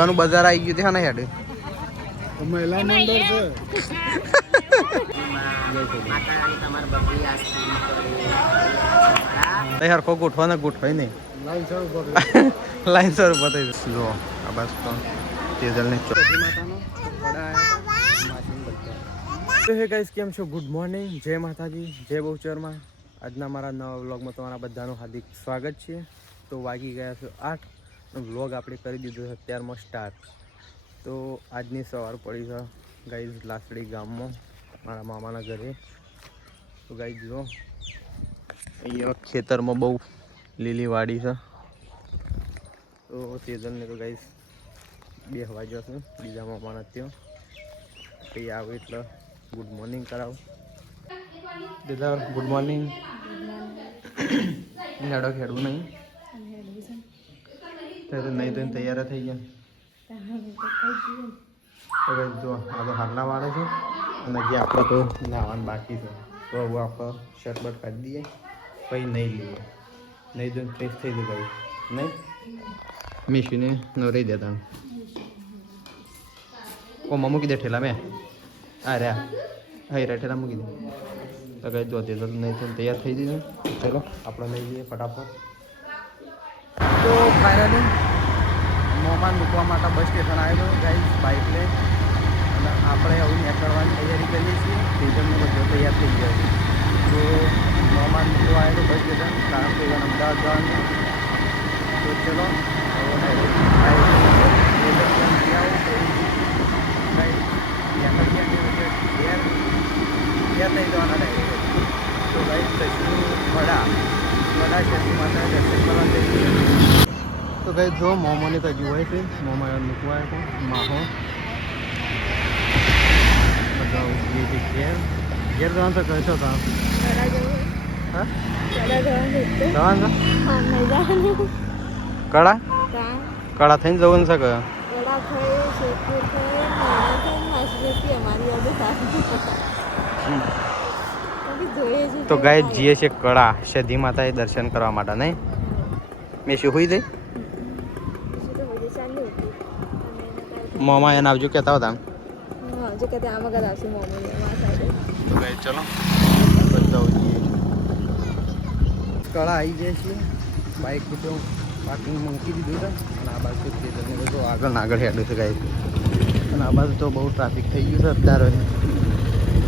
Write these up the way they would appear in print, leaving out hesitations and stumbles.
બજાર આવી ગયું ત્યાં ને હેડ મહિલા મંડળ છે. તૈયાર કો ગોઠવાને ગોઠવાય નહીં લાઈન સર બતાવી જો આ બસ તો તેજલની હે ગાઈસ કેમ છો? ગુડ મોર્નિંગ, જય માતાજી, જય બહુચરમાં. આજના મારા નવા વ્લોગમાં તમારા બધાનું હાર્દિક સ્વાગત છે. તો વાગી ગયા છે 8 વ્લોગ આપણે કરી દીધો છે અત્યારમાં સ્ટાર્ટ. તો આજની સવાર પડી છે ગાઈઝ લાસડી ગામમાં મારા મામાના ઘરે. તો ગાઈઝ જો અહીંયા ખેતરમાં બહુ લીલી વાડી છે. તો તેજલને તો ગાઈઝ 2 વાગ્યા છે બીજા મામાના ત્યાં. કંઈ આવે એટલે ગુડ મોર્નિંગ કરાવો. દીદા ગુડ મોર્નિંગ. હેડો ખેડવું નહીં નહીં તો તૈયાર થઈ ગયા. તો જો આ તો હારલા વાળે છે અને જે આપણે તો નાવાનું બાકી છે. તો હવે આપણે શર્ટ બટ કાઢી દઈએ પછી નહીં લઈએ. નહીં તો ફ્રેશ થઈ જશે ભાઈ નહીં મીશીને નવરાઈ દેતા. ઓ મૂકી દે ઠેલા મેં આ રહ્યા હા ઠેલા મૂકી દે. તો કઈ જોતી તો નહીં તો તૈયાર થઈ દીધું. ચલો આપણે લઈ જઈએ ફટાફટ. તો ફાઇનલી મોમાન મૂકવા માટે બસ સ્ટેશન આવેલો ગાઈઝ બાઇક લઈ અને આપણે હવે નીકળવાની તૈયારી કરીએ છીએ. સીઝનનો બધો તૈયાર થઈ ગયો છે. તો મોમાન મૂકવા આવેલો બસ સ્ટેશન કારણ કે એને અમદાવાદ જવાનું. તો ચલો થઈ જવાના ડાયરેક્ટ. તો ગાઈઝ દર્શન વડા શેરી માતા દર્શન કરવા જઈએ. તો કઈ જો મોમોની તો જોવાય છે મોમો મૂકવાય છે માહો બધા ઘેર ઘેર જવાનું તો કહે છો કામ હા કળા કળા થઈને જવાનું છે કયા તો ગાય જઈએ છે કળા સધી માતાએ દર્શન કરવા માટે નહીં. મેં શું હોઈ દઈ મોમા એને આવજો કહેતા હતા. ચલો કળા આવી જાય છે. બાઇક બધું પાર્કિંગ મૂકી દીધું છે અને આ બાજુ બધું આગળ આગળ હેડું છે ગાય. અને આ બાજુ તો બહુ ટ્રાફિક થઈ ગયું છે અત્યારે.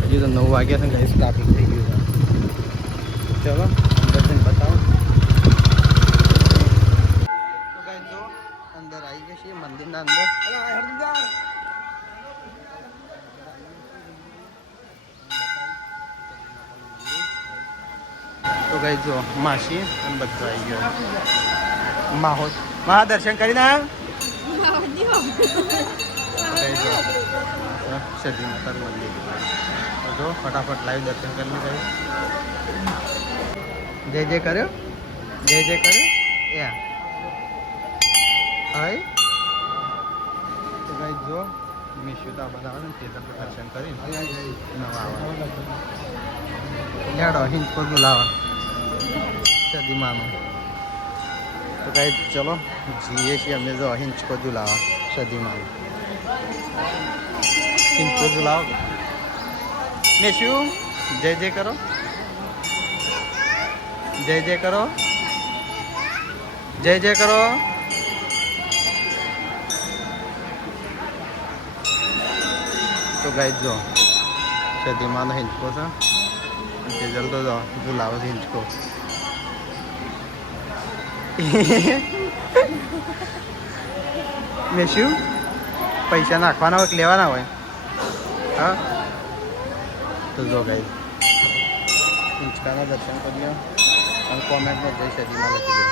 હજી તો 9 વાગ્યા છે ગાય ટ્રાફિક થઈ ગયું છે. ચલો દર્શન બતાવો. તો ગાય જો અંદર આવી ગયા છીએ મંદિરના અંદર. તો ગાય જો માસી અને બધું આવી ગયો. માહોલ મહા દર્શન કરીને સદી માતાનું મંદિર. જો ફટાફટ લાઈવ દર્શન કરીને ગઈ. જય જય કર્યો જય જય કર્યો યા હાય. તો ગાય જો મિશ્યુતા બધા આવે ને તે દર્શન કરી નવા આવે યાડો હિંચ પગલું લાવા સદીમાનું. તો ગાય ચલો જઈએ છીએ અમે. જો હિંચ પગલું લાવા સદીમાનું હિંચ પગલું લાવો. મિશ્યુ જય જય કરો જય જય કરો જય જય કરો. તો ગાય જો સદીમાનો હિંચકો છે. તેજલ તો જો ઝુલાવો છે હિંચકો. મેં શું પૈસા નાખવાના હોય કે લેવાના હોય હા. તો જો ગાય હિંચકાના દર્શન કરીએ અને કોમેન્ટમાં જઈ સદીમાં લખી દો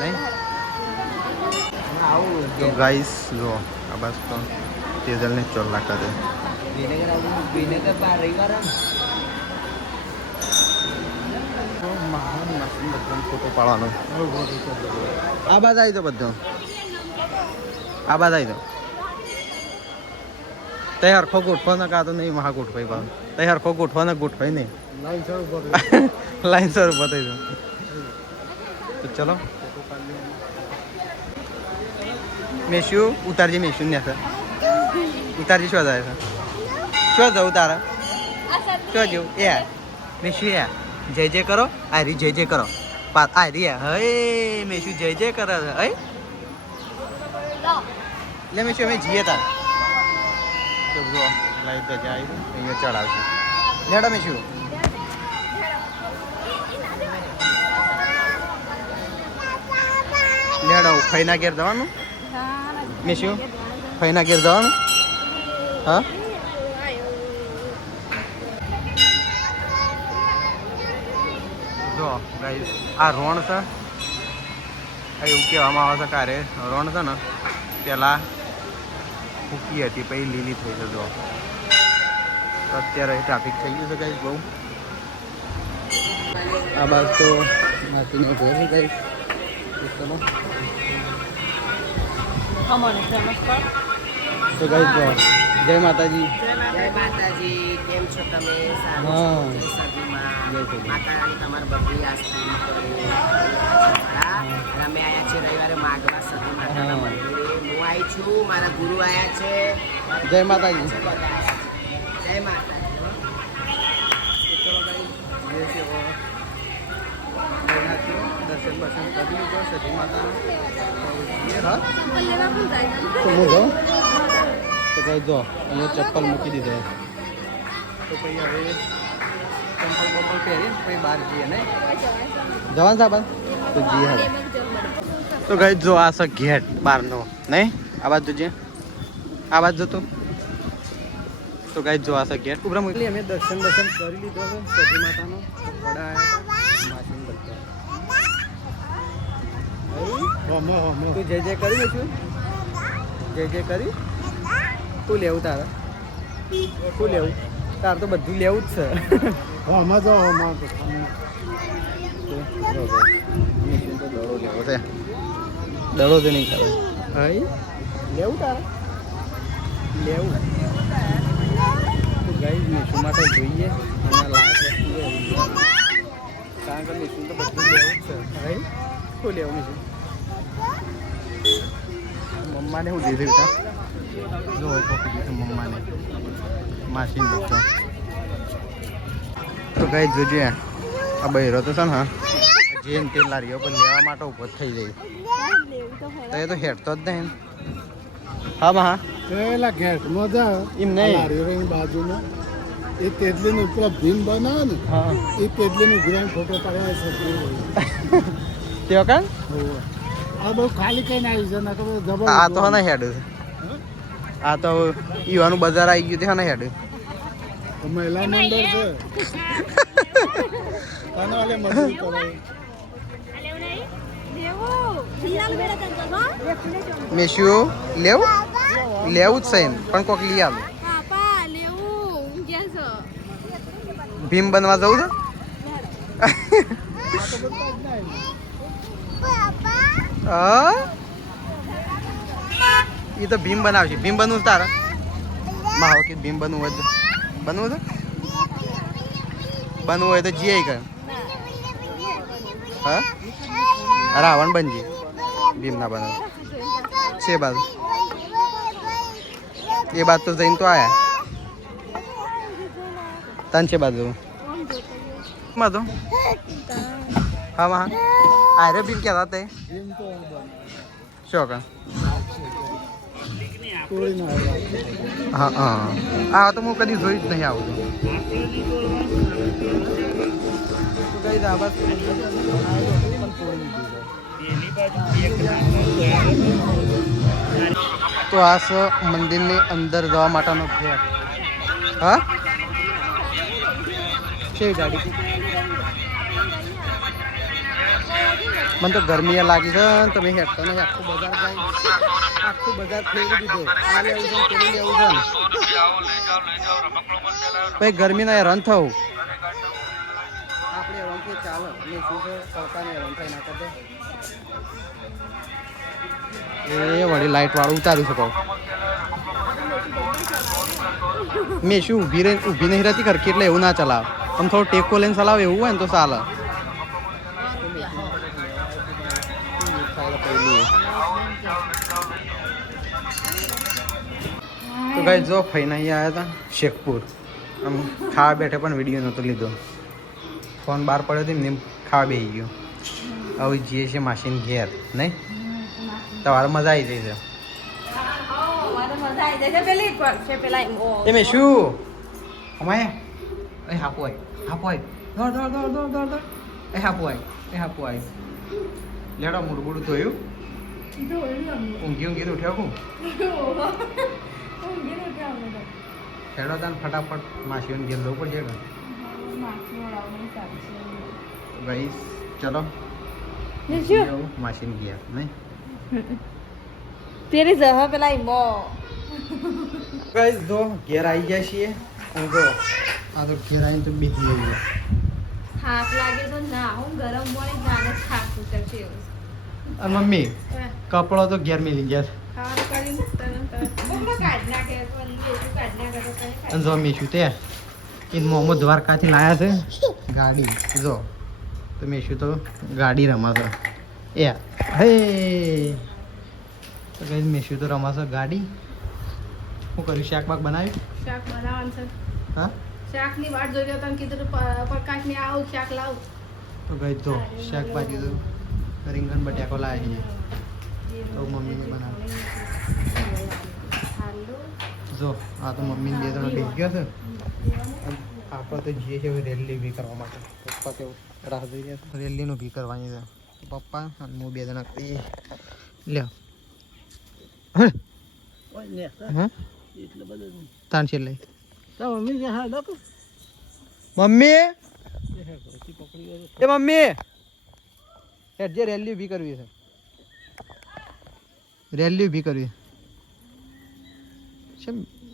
નહીં. તો ગાઈસ જો આ બસ તો તેજલને ચોલ્લા કરે. ફોટો પાડવાનો. આ બાદ આવી તો બધો આ બાદ આવી તો તૈયાર ખો ગોઠવાના કા તો નહીં મહા ગોઠવાઈ પાડો. તૈયાર ખો ગોઠવાના ગોઠવાય નહીં લાઈન સર બતાવી દો. તો ચલો મેશ્યુ ઉતારજે મેશ્યુ ને સર ઉતારજે શું જાય છે શું જવું તારા શું જવું એ મેશ્યુ એ જય જય કરો આરી જય જય કરો આરી હે મેશ્યુ જય જય કરે છે હે એટલે મેશ્યુ અમે જઈએ તાર તો જો લાઈટ તો જાય અહીંયા ચડાવશે લેડા મેશ્યુ લેડા ફઈના ઘેર જવાનું મેશ્યુ ફઈના ઘેર જવાનું હા જો ગાઈસ આ રોણ છે એવું કહેવામાં આવે છે કારે રોણ છે ને પેલા ફૂકી હતી પછી લીલી થઈ છે જો અત્યારે ટ્રાફિક થઈ ગયું છે ગાઈસ બહુ આ બાદ તો નાખીને ઘેર છે ગાઈસ ચલો તો ગાઈસ જો જય માતાજી કેમ છો તમે? હા. માતાની તમારી બધી આસ્તી અમે આવ્યા છે રવિવારે માગવા સતી માતાના હા. મંદિરે. હું આવી છું, મારા ગુરુ આવ્યા છે. જય માતાજી જય માતાજી. ચલો ગાઈસ જે છે દર્શન બર્શન કરી લીધો સતી માતાના તો હું જાઉં તો કઈ જો અહીંયા ચપ્પલ મૂકી દીધો તો પછી હવે ચંપલ બમ્પલ પહેરીને પછી બહાર જઈએ નહીં જવાનું સાહેબ તો જઈએ હવે તો કઈ જો આ છે ગેટ બહારનો નહીં આ બાજુ જઈએ આ બાજુ જતો તો કઈ જો આ છે ગેટ ઉભરા મોકલી અમે દર્શન દર્શન કરી લીધો છે સતી માતાનો પડા માસીન બધા તું જય જય કરી છું જય જય કરી શું લેવું તારે શું લેવું તારે તો બધું લેવું જ છે આમાં જાઓ આમાં દડો લેવો છે દડો તો નહીં કરે હા લેવું તારે લેવું તો ગાઈ મેશું માટે જોઈએ એના લાયક વસ્તુ કારણ કે મેશું તો બધું લેવું જ છે હા શું લેવું મેશું મમ્માને શું દીધું હતા જો કોપી દીધું મમ્માને માસીને બધો તો ગાઈ જોજે આ બહેરો તો છે ને હા જેન તે લારીઓ પર લેવા માટે ઉભો થઈ જાય તો એ તો હેઠતો જ નહીં હા માં હા પેલા ઘેટમાં જા એમ નહીં. લારીઓની બાજુમાં એ તેડલીનું પેલા ભીમ બનાવે ને હા એ તેડલીનું ગ્રામ ફોટો પાડ્યા છે તેઓ કાં આ બહુ ખાલી કઈ ના આવી છે ના ખબર જબર આ તો હા હેડ આ તો ઈવાનું બજાર આવી ગયું તે હા હેડ મહિલા મંડળ છે તને ઓલે મજૂરી કરાવે મેશ્યુ લેવું લેવું જ છે એમ પણ કોક લઈ આવું ભીમ બનવા જવું છે હા એ તો ભીમ બનાવશે ભીમ બનવું છે તારે મારો કે ભીમ બનવું હોય તો બનવું છે બનવું હોય તો જીઆઈ કર હા રાવણ બનજી ભીમ ના બને છે બાજુ એ બાદ તો જઈને તો આયા તન છે બાજુ માં તો હા માં હા અરે ભીમ ક્યાં હતા તે ભીમ તો શું કા તોડી ના આવ્યા હા હા આ તો હું કદી જોઈ જ નહીં આવું તો આ છે મંદિરની અંદર જવા માટેનો ગેટ હા છે ગાડી મને તો ગરમી લાગી છે ને તમે હેઠતો ને આખું બજાર જાય આખું બજાર ફેરવી દીધું આ લેવું છે પેલું લેવું છે ને ભાઈ ગરમીના હેરાન થવું આપણે હેરાન થઈ ચાલે ને શું છે સરકારને હેરાન થઈ ના કરતે એ વળી લાઈટ વાળું ઉતારી શકો મેં શું ઊભી નહીં રહેતી ખરખી એટલે એવું ના ચલાવ આમ થોડો ટેકો લઈને ચલાવે એવું હોય ને તો ચાલે તો ગાઈસ જો ફઈને અહીંયા આવ્યા હતા શેખપુર આમ ખાવા બેઠે પણ વિડીયો નહોતો લીધો ફોન બહાર પડ્યો હતો ને ખાવા બેસી ગયો હવે જઈએ છીએ માસીને ઘેર નહીં તમારે મજા આવી જાય છે તમે શું અમાય એ હાપુ આય દોડ દોડ દોડ દોડ દોડ દોડ એ હાપુ આય લેડો મોડું મોડું ધોયું ઊંઘી તો ઉઠ્યો કું હેડો તાન ફટાફટ માસીઓને ઘેર જવું પડશે ગાઈસ ચલો માસીને ઘેર નહીં તેરી જહ પેલા ઈમો ગાઈસ જો ઘેર આવી ગયા છીએ અને જો આ તો ઘેર આવીને તો બેસી ગઈ છે થાક લાગે તો ના હું ગરમ પાણી જાને થાક ઉતરશે એવું અને મમ્મી કપડો તો ઘેર મેલી ગયા ખાવાનું કરીને તરત કાઢ નાખે તો લીધું કાઢ નાખે તો કઈ અને જો મેશું તે એ મોહમ્મદ દ્વારકાથી લાયા છે ગાડી જો તો મેશું તો ગાડી રમાશે એ હે તો કઈ મેશું તો રમાશે ગાડી શું કર્યું શાક બાક બનાવ્યું શાક બનાવવાનું છે હા શાકની વાટ જોઈ તને કીધું પ્રકાશને આવું શાક લાવ તો ગઈ તો શાકભાજી તો રીંગણ બટાકો લાવે છે તો મમ્મીને બનાવે જો આ તો મમ્મીને બે ત્રણ બેસી ગયા છે આપણે તો જઈએ છીએ રેલી ઊભી કરવા માટે પપ્પા કેવું રાહ જોઈ રહ્યા છે રેલીનું ઊભી કરવાની છે પપ્પા અને હું બે જણા લ્યો હા તાન છે લઈ મમ્મી એ મમ્મી જે રેલી ઊભી કરવી છે રેલી ઊભી કરવી છે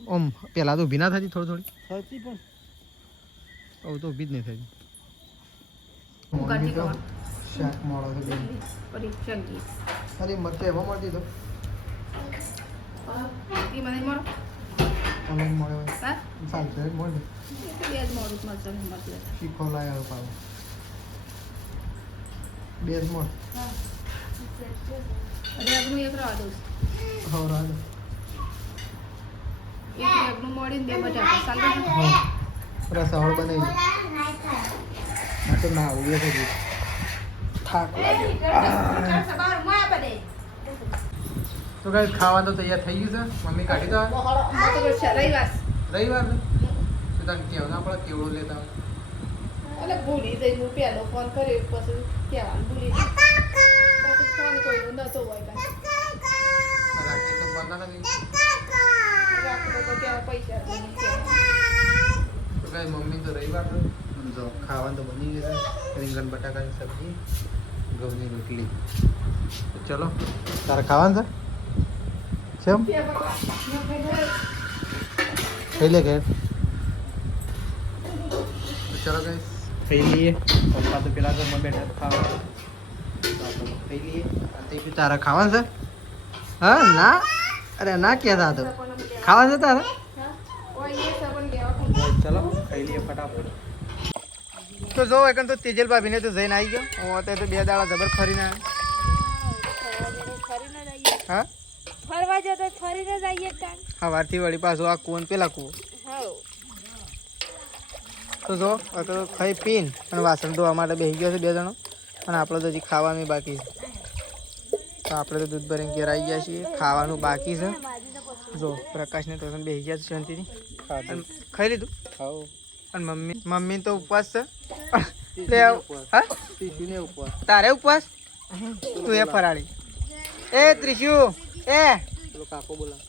ઓમ પેલા તો ઊભી ના થતી થોડી થોડી પણ હવે તો ઊભી જ નહીં થતી શાક મળો તો અરે મરચાં એવા મળતી તો તમે મળ્યો ચાલશે મળે શીખો લાવ્યો પાછો બે જ મળ રસાવળ બનાવી આ તો ના આવું છે થાક તો કઈ ખાવા તો તૈયાર થઈ ગયું છે મમ્મી કાઢી દો રવિવાર ને તને કેવું ના પડે કેવડું લેતા એટલે ભૂલી જઈ હું પહેલો ફોન કર્યો પછી કહેવાનું ભૂલી ગઈ પછી ફોન કર્યો નતો હોય રાખી તો બંધ નથી રાખતો તો કે પૈસા નહીં કે તો કઈ મમ્મી તો રવિવાર જો ખાવાનું તો બની ગયું છે રીંગણ બટાકાની સબ્જી ઘઉંની રોટલી તો ચલો તારે ખાવાનું છે કેમ ખાઈ લે ઘેર ચલો ગઈ ખાઈ લઈએ પપ્પા તો પેલા ઘરમાં બેઠા ખાવા ખાઈ લઈએ તે તારા ખાવાનું છે હા ના અરે ના કહેતા તો ખાવાનું છે તારે ચલો ખાઈ લઈએ ફટાફટ તો જો એકન તો તેજલ ભાભીને તો જઈને આવી ગયો હું અત્યારે તો બે દાડા જબર ફરીને હા ફરવા જતો ફરીને જઈએ કાન સવારથી વળી પાછો આ કૂવો ને પેલા કૂવો તો જો તો ખાઈ પીને અને વાસણ ધોવા માટે બેસી ગયો છે બે જણો અને આપણે તો હજી ખાવાનું બાકી છે તો આપણે તો દૂધ ભરીને ઘેર આવી ગયા છીએ ખાવાનું બાકી છે જો પ્રકાશને તો બેસી ગયા છે શાંતિથી ખાઈ લીધું અને મમ્મી તો ઉપવાસ છે તારે ઉપવાસ તું એ ફરાળી એ ત્રિશુ એ કાકો બોલા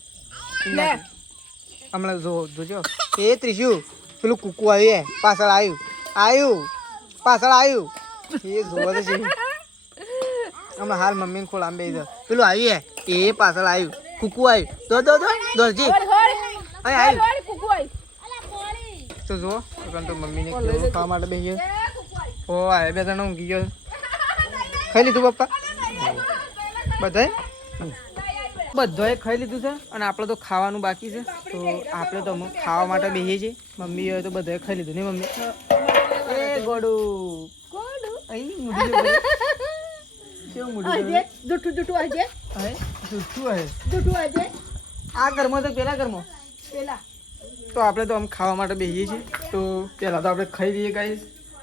હમણાં જોજો એ ત્રિશુ પેલું કુકુ આવ્યું પાછળ આવ્યું એ જોવા તો છે હમણાં હાલ મમ્મીને ખોળ આમ બે પેલું આવ્યું એ પાછળ આવ્યું કુકુ આવ્યું દોડજી આવ્યું તો જો તો મમ્મીને ખાવા માટે બેસી ગયો ઓ આવે બે જણા ઊંઘી ગયો ખાઈ લીધું પપ્પા બધાએ ખાઈ લીધું છે અને આપણે તો ખાવાનું બાકી છે તો આપણે તો ખાવા માટે બેસીએ છીએ મમ્મી હોય તો બધાએ ખાઈ લીધું નહીં મમ્મી એ ગોડું આ ઘરમાં તો પેલા ઘરમાં પેલા તો આપણે તો આમ ખાવા માટે બેસીએ છીએ. તો પહેલાં તો આપણે ખાઈ લઈએ ગાઈસ,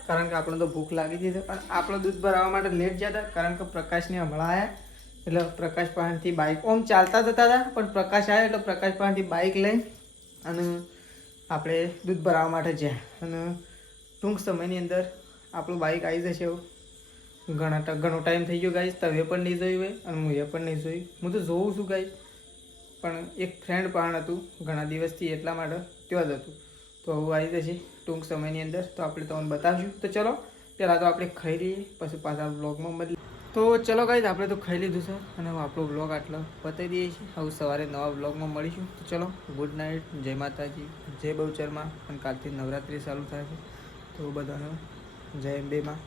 કારણ કે આપણે તો ભૂખ લાગી હતી. અને આપણે દૂધ ભરાવવા માટે લેટ જતા હતા, કારણ કે પ્રકાશને હમણાં આવ્યા. એટલે પ્રકાશ પાસેથી બાઇક ઓમ ચાલતા જતા હતા, પણ પ્રકાશ આવ્યો એટલે પ્રકાશ પાસેથી બાઇક લઈને અને આપણે દૂધ ભરાવવા માટે જ્યાં. અને ટૂંક સમયની અંદર આપણું બાઇક આવી જશે. એવું ઘણો ટાઈમ થઈ ગયો ગાઈસ. તમે પણ નહીં જોયું હોય અને હું એ પણ નહીં જોયું. હું તો જોઉં છું ગાઈસ, પણ એક ફ્રેન્ડ પણ હતું ઘણા દિવસથી, એટલા માટે ત્યાં જ હતું. તો હવે આવી જશે ટૂંક સમયની અંદર, તો આપણે તમને બતાવશું. તો ચલો પહેલાં તો આપણે ખાઈ લઈએ, પછી પાછા બ્લોગમાં બદલી. તો ચલો ગાઈસ, આપણે તો ખાઈ લીધું છે અને હવે આપણો બ્લોગ આટલો બતાવી દઈએ છીએ. હવે સવારે નવા બ્લોગમાં મળીશું. તો ચલો, ગુડ નાઇટ, જય માતાજી, જય બહુચરમાં. અને કાલથી નવરાત્રિ ચાલુ થાય છે, તો બધાને જય અંબેમાં.